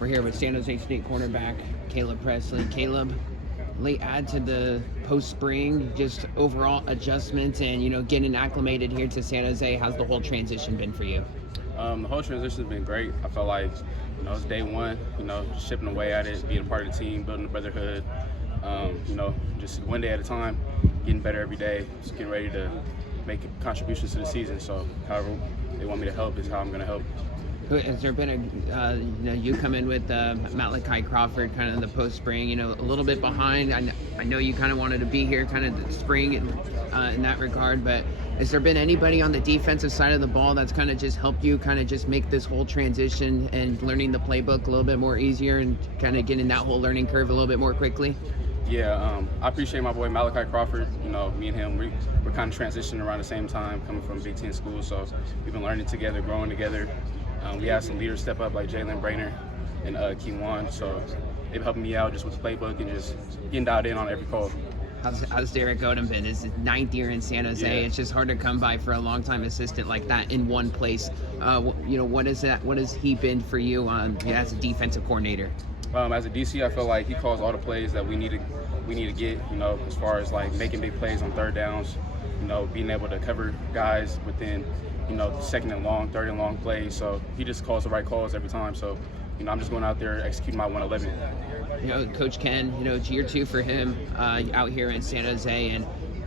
We're here with San Jose State cornerback Caleb Presley. Caleb, late add to the post-spring, just overall adjustments and, getting acclimated here to San Jose. How's the whole transition been for you? The whole transition has been great. I felt like, it's day one, just chipping away at it, being a part of the team, building a brotherhood, just one day at a time, getting better every day, just getting ready to make contributions to the season. So however they want me to help is how I'm going to help. Has there been you come in with Malaki Crawford kind of in the post-spring, a little bit behind. I know you kind of wanted to be here kind of the spring in that regard, but has there been anybody on the defensive side of the ball that's kind of just helped you kind of just make this whole transition and learning the playbook a little bit more easier and kind of getting that whole learning curve a little bit more quickly? Yeah, I appreciate my boy Malaki Crawford. Me and him, we're kind of transitioning around the same time, coming from Big Ten school, so we've been learning together, growing together. We had some leaders step up like Jalen Brainer and Keywan, so they've helped me out just with the playbook and just getting dialed in on every call. How's Derek Odom been? It's his 9th year in San Jose. Yeah. It's just hard to come by for a long-time assistant like that in one place. What is that? What has he been for you as a defensive coordinator? As a DC, I feel like he calls all the plays that we need to get. As far as like making big plays on third downs, being able to cover guys within, second and long, third and long plays. So he just calls the right calls every time. So, I'm just going out there executing my 111. Coach Ken, it's year 2 for him out here in San Jose, and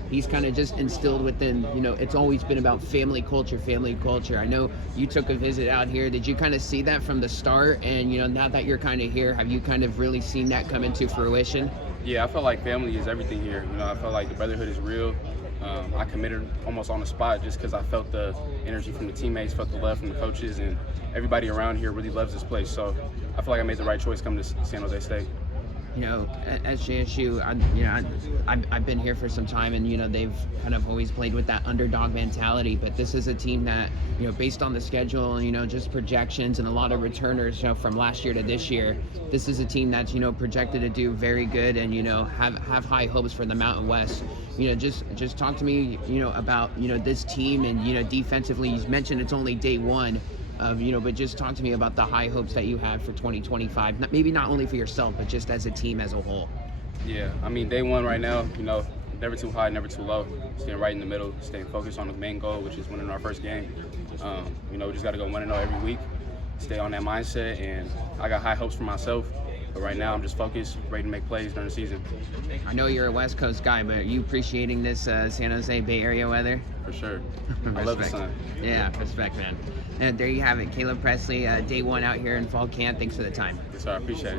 he's kind of just instilled within, it's always been about family culture. I know you took a visit out here. Did you kind of see that from the start? And, now that you're kind of here, have you kind of really seen that come into fruition? Yeah, I feel like family is everything here. I feel like the brotherhood is real. I committed almost on the spot just because I felt the energy from the teammates, felt the love from the coaches, and everybody around here really loves this place. So I feel like I made the right choice coming to San Jose State. At JSU, I've been here for some time, and they've kind of always played with that underdog mentality. But this is a team that, based on the schedule, just projections and a lot of returners, from last year to this year, this is a team that's projected to do very good and have high hopes for the Mountain West. Just talk to me, about this team and defensively. You mentioned it's only day one. But just talk to me about the high hopes that you have for 2025. Maybe not only for yourself, but just as a team as a whole. Yeah, day one right now, never too high, never too low. Staying right in the middle, staying focused on the main goal, which is winning our first game. We just got to go 1-0 every week, stay on that mindset, and I got high hopes for myself. But right now, I'm just focused, ready to make plays during the season. I know you're a West Coast guy, but are you appreciating this San Jose Bay Area weather? For sure. I love the sun. Yeah, respect, man. And there you have it, Caleb Presley, day one out here in fall camp. Thanks for the time. Yes, sir. I appreciate it.